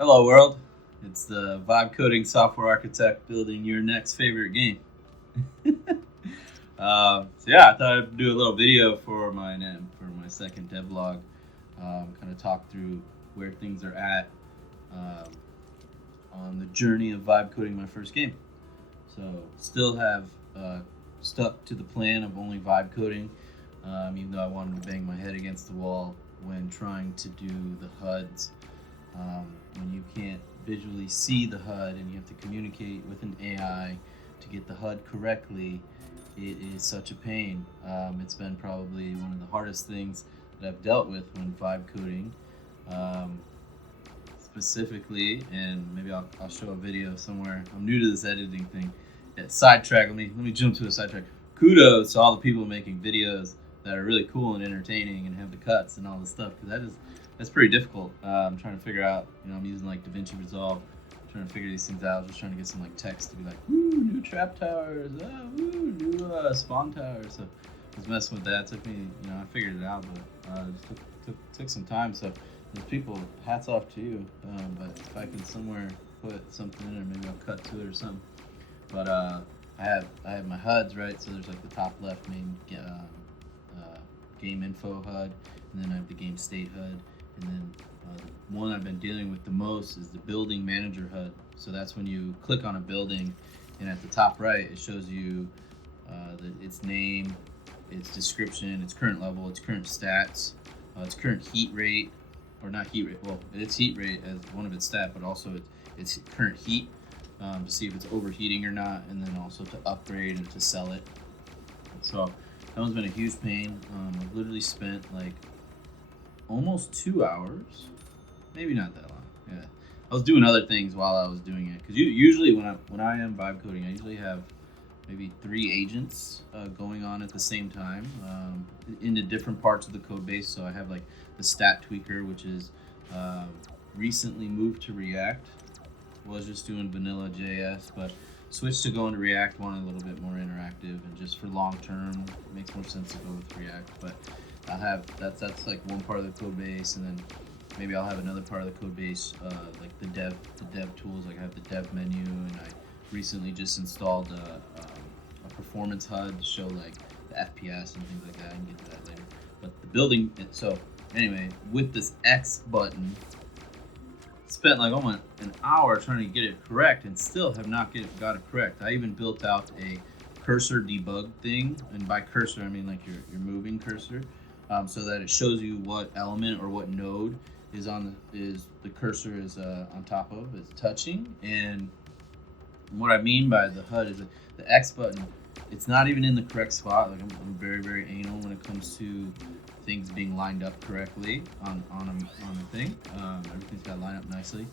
Hello, world. It's the vibe coding software architect building your next favorite game. I thought I'd do a little video for my second devlog. Kind of talk through where things are at um, on the journey of vibe coding my first game. So, still have stuck to the plan of only vibe coding, even though I wanted to bang my head against the wall when trying to do the HUDs. When you can't visually see the HUD and you have to communicate with an AI to get the HUD correctly, it is such a pain. It's been probably one of the hardest things that I've dealt with when vibe coding, um, specifically. And maybe I'll show a video somewhere. I'm new to this editing thing. Yeah, sidetrack. Let me jump to a sidetrack. Kudos to all the people making videos that are really cool and entertaining and have the cuts and all this stuff, because that's pretty difficult. I'm trying to figure out. I'm using like DaVinci Resolve, trying to figure these things out. Just trying to get some like text to be like, "Woo, new trap towers! Woo, new spawn towers!" So I was messing with that. It took me, I figured it out, but it just took some time. So those people, hats off to you. But if I can somewhere put something in, or maybe I'll cut to it or something. But I have my HUDs, right. So there's like the top left main game info HUD, and then I have the game state HUD, and then the one I've been dealing with the most is the building manager HUD. So that's when you click on a building, and at the top right it shows you its name, its description, its current level, its current stats, its current heat rate, or not heat rate. Well, its heat rate as one of its stats, but also its current heat, to see if it's overheating or not, and then also to upgrade and to sell it. So that one's been a huge pain. I've literally spent like almost 2 hours, maybe not that long. Yeah, I was doing other things while I was doing it, because usually when I am vibe coding, I usually have maybe 3 agents going on at the same time, into different parts of the code base. So I have like the stat tweaker, which is recently moved to React. Was just doing vanilla JS, but switched to going to React. Wanted a little bit more interactive, and just for long term, it makes more sense to go with React. But I'll have that's like one part of the code base, and then maybe I'll have another part of the code base, like the dev tools. Like I have the dev menu, and I recently just installed a performance HUD to show like the FPS and things like that. I can get to that later. But the building, so anyway, with this X button, spent like almost an hour trying to get it correct, and still have not got it correct. I even built out a cursor debug thing, and by cursor I mean like your moving cursor, so that it shows you what element or what node is the cursor is on top of, is touching. And what I mean by the HUD is the X button. It's not even in the correct spot. Like I'm very, very anal when it comes to things being lined up correctly on a thing. Everything's got to line up nicely.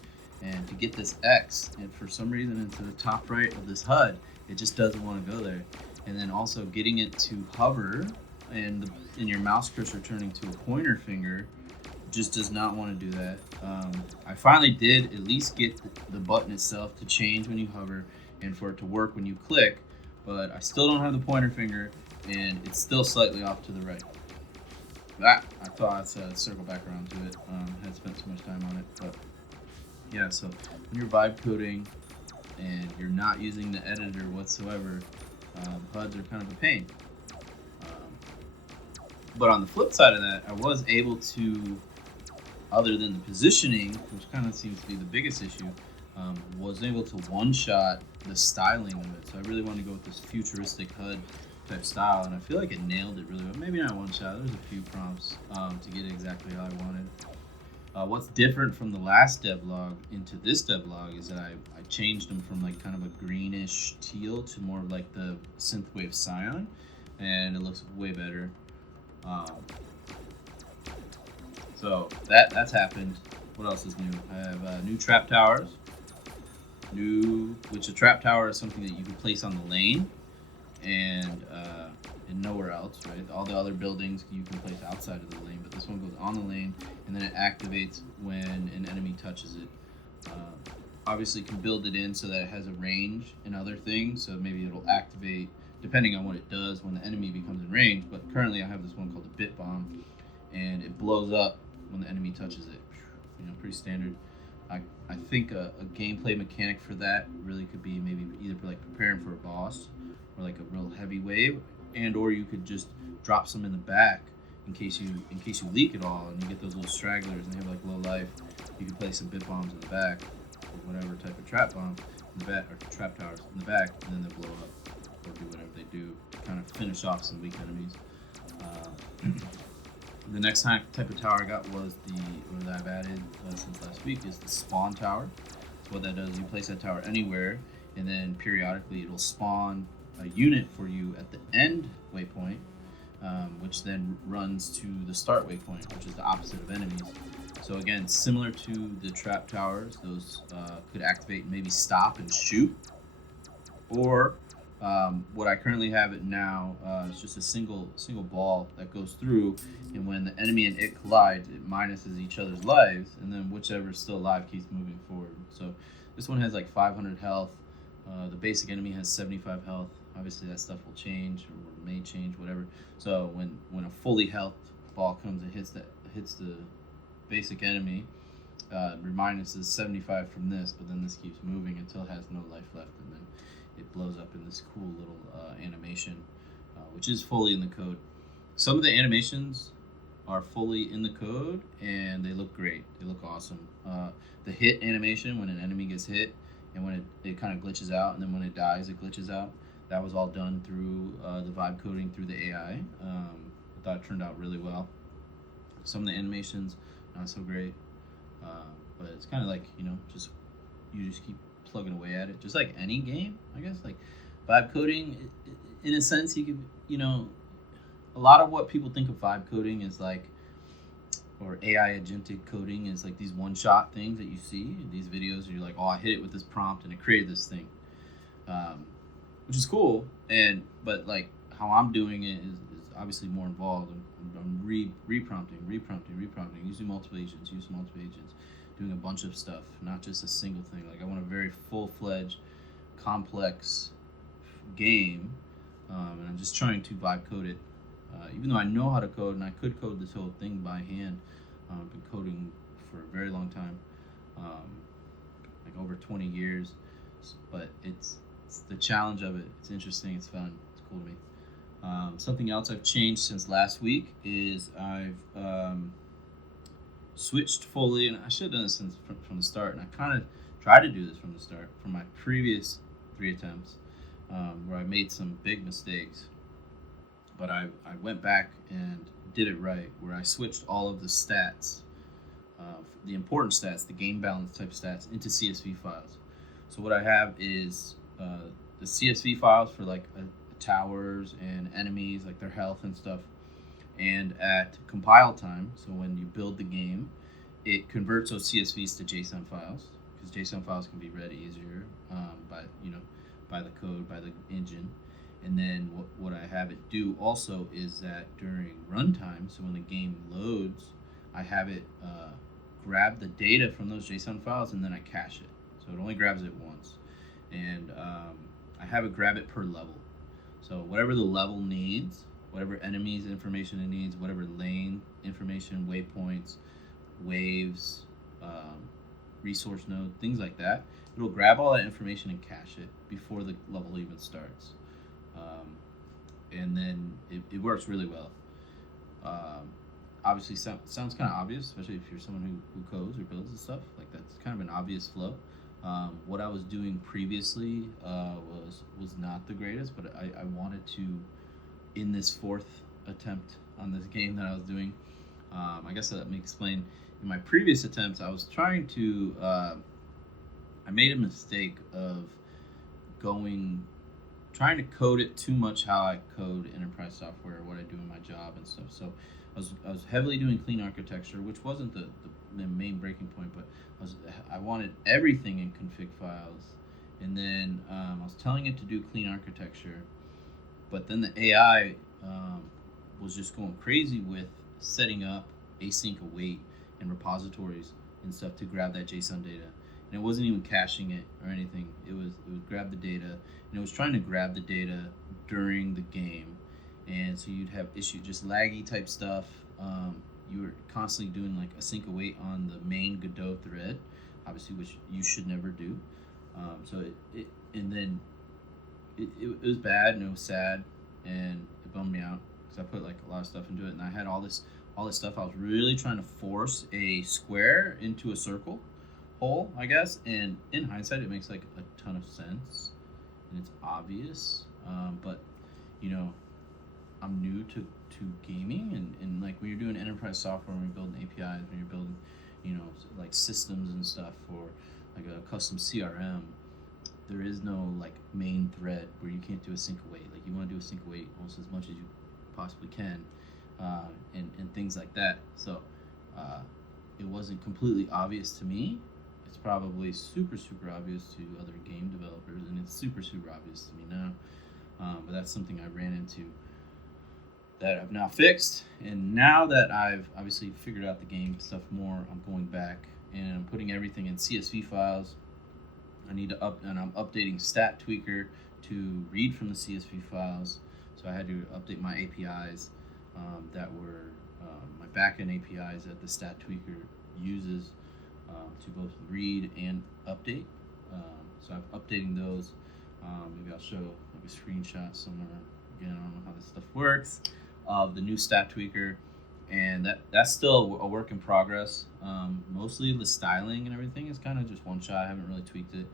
And to get this X, and for some reason into the top right of this HUD, it just doesn't want to go there. And then also getting it to hover, and your mouse cursor turning to a pointer finger, just does not want to do that. I finally did at least get the button itself to change when you hover, and for it to work when you click, but I still don't have the pointer finger, and it's still slightly off to the right. I thought I'd circle back around to it. I had spent so much time on it, but yeah. So when you're vibe coding and you're not using the editor whatsoever, HUDs are kind of a pain. But on the flip side of that, I was able to, other than the positioning, which kind of seems to be the biggest issue, was able to one-shot the styling of it. So I really wanted to go with this futuristic HUD type style, and I feel like it nailed it really well. Maybe not one shot. There's a few prompts to get it exactly how I wanted. What's different from the last devlog into this devlog is that I changed them from like kind of a greenish teal to more of like the synthwave cyan, and it looks way better. So that's happened. What else is new? I have new trap towers. Which a trap tower is something that you can place on the lane, and nowhere else, right? All the other buildings you can place outside of the lane, but this one goes on the lane, and then it activates when an enemy touches it. Obviously, can build it in so that it has a range and other things, so maybe it'll activate depending on what it does when the enemy becomes in range. But currently, I have this one called the Bit Bomb, and it blows up when the enemy touches it. Pretty standard. I think a gameplay mechanic for that really could be maybe either like preparing for a boss or like a real heavy wave, and or you could just drop some in the back in case you leak it all and you get those little stragglers and they have like low life. You can place some bit bombs in the back or whatever type of trap bomb in the back or trap towers in the back, and then they blow up or do whatever they do to kind of finish off some weak enemies. The next type of tower I got was that I've added since last week is the spawn tower. So what that does, you place that tower anywhere, and then periodically it'll spawn a unit for you at the end waypoint, which then runs to the start waypoint, which is the opposite of enemies. So again, similar to the trap towers, those could activate and maybe stop and shoot, or what I currently have it now is just a single ball that goes through, and when the enemy and it collides, it minuses each other's lives, and then whichever's still alive keeps moving forward. So this one has like 500 health. The basic enemy has 75 health. Obviously that stuff will change or may change, whatever. So when a fully health ball comes and hits the basic enemy, minuses 75 from this, but then this keeps moving until it has no life left, and then it blows up in this cool little animation, which is fully in the code. Some of the animations are fully in the code, and they look great. They look awesome. The hit animation, when an enemy gets hit, and when it kind of glitches out, and then when it dies, it glitches out. That was all done through the vibe coding through the AI. I thought it turned out really well. Some of the animations, not so great, but it's kind of like, you just keep plugging away at it, just like any game, I guess. Like vibe coding, in a sense, you could, a lot of what people think of vibe coding is like, or AI agentic coding is like these one-shot things that you see in these videos. And you're like, oh, I hit it with this prompt and it created this thing, which is cool. But like how I'm doing it is obviously more involved. I'm reprompting, using multiple agents, doing a bunch of stuff, not just a single thing. Like I want a very full-fledged, complex game, and I'm just trying to vibe code it. Even though I know how to code, and I could code this whole thing by hand. I've been coding for a very long time, like over 20 years. But it's the challenge of it. It's interesting. It's fun. It's cool to me. Something else I've changed since last week is I've switched fully, and I should have done this from the start, and I kind of tried to do this from the start from my previous 3 attempts, where I made some big mistakes, but I went back and did it right, where I switched all of the stats, the important stats, the game balance type stats, into CSV files. So what I have is the CSV files for like towers and enemies, like their health and stuff. And at compile time, so when you build the game, it converts those CSVs to JSON files, because JSON files can be read easier by the code, by the engine. And then what I have it do also is that during runtime, so when the game loads, I have it grab the data from those JSON files, and then I cache it. So it only grabs it once. And I have it grab it per level. So whatever the level needs, whatever enemies information it needs, whatever lane information, waypoints, waves, resource node, things like that, it'll grab all that information and cache it before the level even starts. And then it works really well. Obviously, sounds kind of obvious, especially if you're someone who codes or builds and stuff. Like that's kind of an obvious flow. What I was doing previously was not the greatest, but I wanted to, in this 4th attempt on this game that I was doing, I guess let me explain. In my previous attempts, I was trying to, I made a mistake of trying to code it too much how I code enterprise software, what I do in my job and stuff. So I was heavily doing clean architecture, which wasn't the main breaking point, but I wanted everything in config files, and then I was telling it to do clean architecture, but then the AI was just going crazy with setting up async await and repositories and stuff to grab that JSON data. And it wasn't even caching it or anything. It would grab the data, and it was trying to grab the data during the game. And so you'd have just laggy type stuff. you were constantly doing like async await on the main Godot thread, obviously, which you should never do. So and then it was bad and it was sad and it bummed me out because I put like a lot of stuff into it and I had all this stuff. I was really trying to force a square into a circle hole, I guess, and in hindsight it makes like a ton of sense and it's obvious, but you know, I'm new to gaming, and like when you're doing enterprise software, when you're building APIs, when you're building, you know, like systems and stuff for like a custom CRM, there is no like main thread where you can't do a sync await. Like you want to do a sync await almost as much as you possibly can, and things like that. So it wasn't completely obvious to me. It's probably super obvious to other game developers, and it's super obvious to me now. But that's something I ran into that I've now fixed, and now that I've obviously figured out the game stuff more, I'm going back and I'm putting everything in CSV files. I need to and I'm updating Stat Tweaker to read from the CSV files. So I had to update my APIs that were my backend APIs that the Stat Tweaker uses to both read and update. So I'm updating those. Maybe I'll show like a screenshot somewhere. Again, I don't know how this stuff works. Of the new Stat Tweaker, and that's still a work in progress. Mostly the styling and everything is kind of just one shot. I haven't really tweaked it.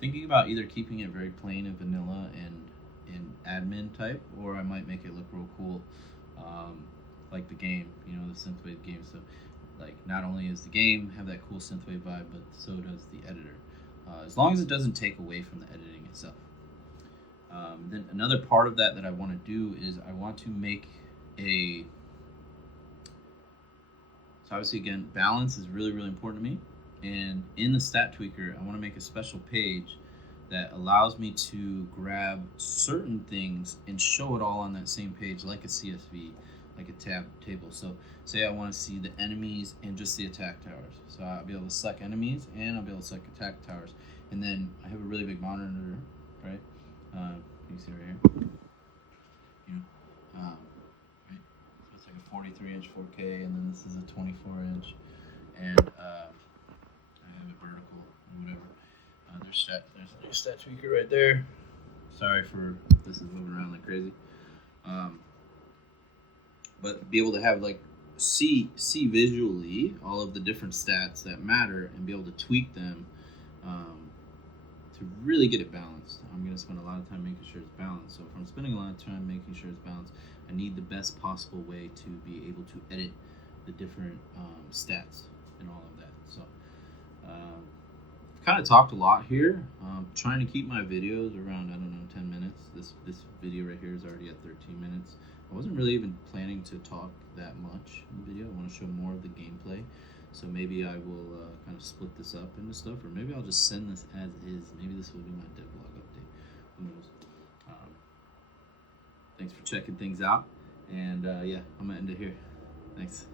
Thinking about either keeping it very plain and vanilla and admin type, or I might make it look real cool, like the game, you know, the synthwave game. So like not only does the game have that cool synthwave vibe, but so does the editor, as long as it doesn't take away from the editing itself. Then another part of that I want to do is I want to make so obviously again, balance is really important to me. And in the Stat Tweaker, I want to make a special page that allows me to grab certain things and show it all on that same page like a CSV, like a table. So say I want to see the enemies and just the attack towers. So I'll be able to select enemies and I'll be able to select attack towers. And then I have a really big monitor, right? You can see right here. You know, right? So it's like a 43-inch 4K, and then this is a 24-inch, and I have it vertical or whatever. There's a new Stat Tweaker right there. Sorry for this is moving around like crazy. But be able to have like see visually all of the different stats that matter and be able to tweak them. To really get it balanced, I'm going to spend a lot of time making sure it's balanced. So if I'm spending a lot of time making sure it's balanced, I need the best possible way to be able to edit the different stats and all of that. So I've kind of talked a lot here. Trying to keep my videos around, I don't know, 10 minutes. This video right here is already at 13 minutes. I wasn't really even planning to talk that much in the video. I want to show more of the gameplay. So maybe I will kind of split this up into stuff, or maybe I'll just send this as is. Maybe this will be my devlog update. Who knows? Thanks for checking things out. And yeah, I'm going to end it here. Thanks.